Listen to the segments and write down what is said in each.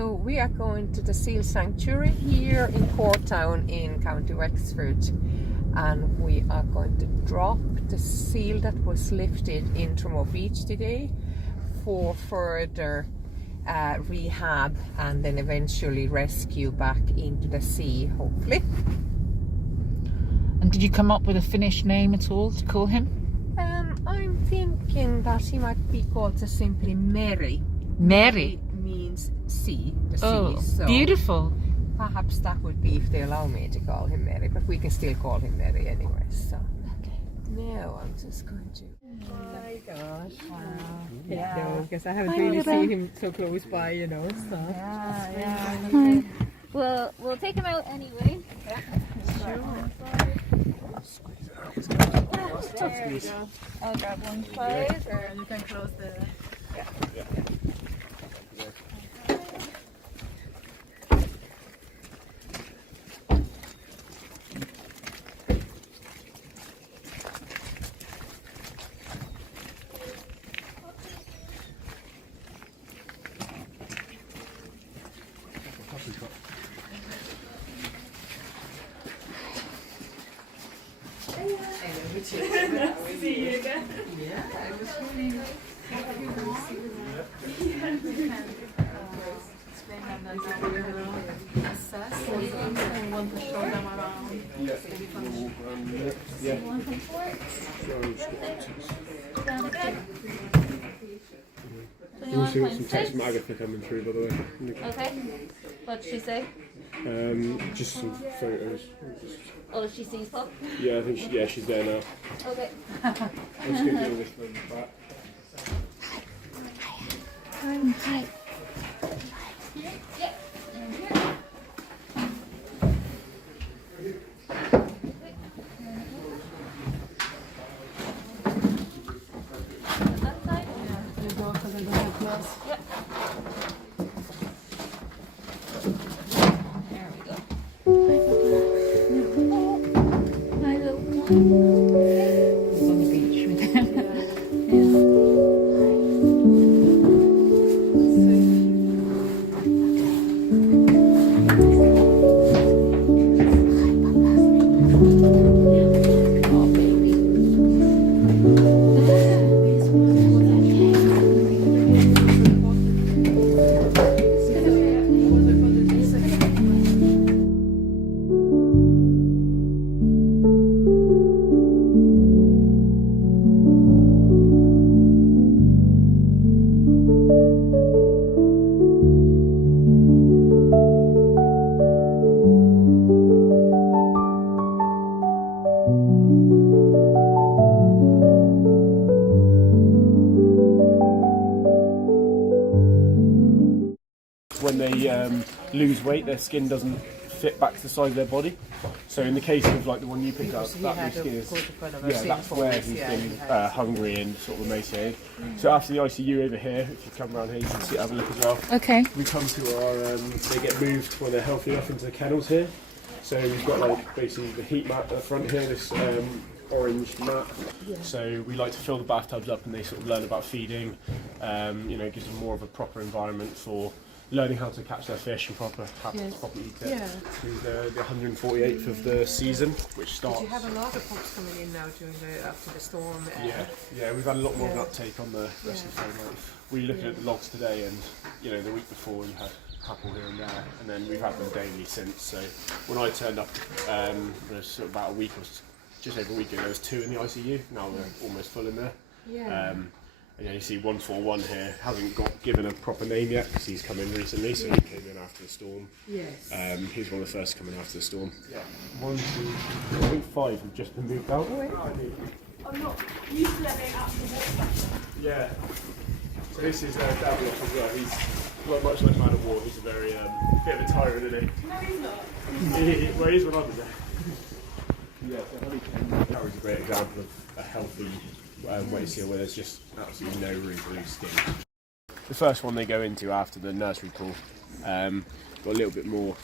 So we are going to the seal sanctuary here in Courtown in County Wexford, and we are going to drop the seal that was lifted in Tramore Beach today for further rehab and then eventually rescue back into the sea, hopefully. And did you come up with a Finnish name at all to call him? I'm thinking that he might be called just simply Meri. Meri means sea, the sea. Oh, so beautiful. Perhaps that would be if they allow me to call him Meri, but we can still call him Meri anyway. So now I'm just going to. Oh my gosh! Wow. Yeah. Because I haven't really seen him so close by, you know. So. Yeah. We'll take him out anyway. Yeah. Sure. There we go. I'll grab one side, or you can close the. Yeah. See you again. Yeah, it was really nice. Assess. We want to show them around. Yeah. One from port. Down again. We'll see some text from Agatha coming through, by the way. Okay. What did she say? Just some photos. Oh, she sees Pop? Yeah, I think she's there now. Okay. I'm just going to do this one back. Hi. Yeah. That side? Yeah, you go because I don't have gloves. Yeah. There we go. My little one. It's on the beach with him. When they lose weight, their skin doesn't fit back to the size of their body. So in the case of like the one you picked up, that skin is, that's where he's been hungry and sort of emaciated. So after the ICU over here, if you come around here, you can see, have a look as well. Okay. We come to our, they get moved when they're healthy enough into the kennels here. So we've got like basically the heat mat at the front here, this orange mat. So we like to fill the bathtubs up and they sort of learn about feeding. You know, it gives them more of a proper environment for learning how to catch their fish and properly eat it. Yeah. Through the 148th of the season, which starts. Did you have a lot of pups coming in now after the storm? Yeah, we've had a lot more of an uptake on the rest of the summer. We looked at the logs today, and you know the week before you had a couple here and there, and then we've had them daily since. So when I turned up, it was sort of about a week or just over a week ago, there was 2 in the ICU. Now we're almost full in there. Yeah. And yeah, you see 141 here, hasn't got given a proper name yet because he's come in recently, so he came in after the storm. Yes. He's one of the first coming after the storm. Yeah. 1, 2, 3, I think 5 have just been moved out. I'm not used to letting out the water. Yeah. So this is Davloff as well. He's well, much like Man of War. He's a very bit of a tyrant, isn't he? No, he's not. Well, he's when I was there. Yeah, so Honeycomb carries a great example of a healthy weight seal where there's just absolutely no room for loose skin. The first one they go into after the nursery pool, got a little bit more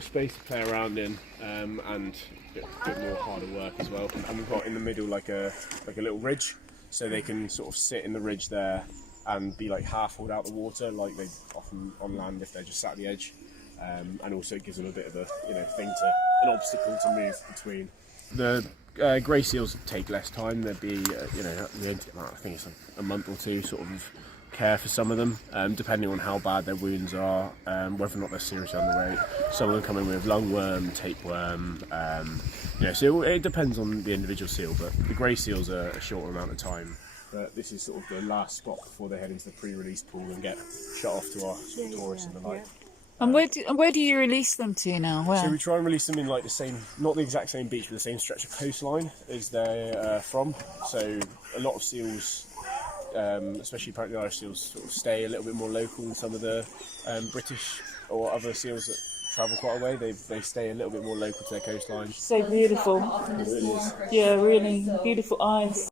space to play around in, and a bit more harder work as well. And we've got in the middle like a little ridge, so they can sort of sit in the ridge there, and be like half hauled out the water, like they often on land if they're just sat at the edge. And also it gives them a bit of a an obstacle to move between. The grey seals take less time. There'd be I think it's a month or two sort of care for some of them, depending on how bad their wounds are, whether or not they're seriously underweight. Some of them come in with lungworm, tapeworm, so it depends on the individual seal, but the grey seals are a shorter amount of time. But this is sort of the last spot before they head into the pre-release pool and get shut off to our sort of tourists and the like. And where do you release them to now? Where? So we try and release them in like the same, not the exact same beach, but the same stretch of coastline as they're from. So a lot of seals, especially apparently Irish seals, sort of stay a little bit more local than some of the British or other seals that travel quite a way. They stay a little bit more local to their coastline. So beautiful. It really is. Yeah, really beautiful eyes.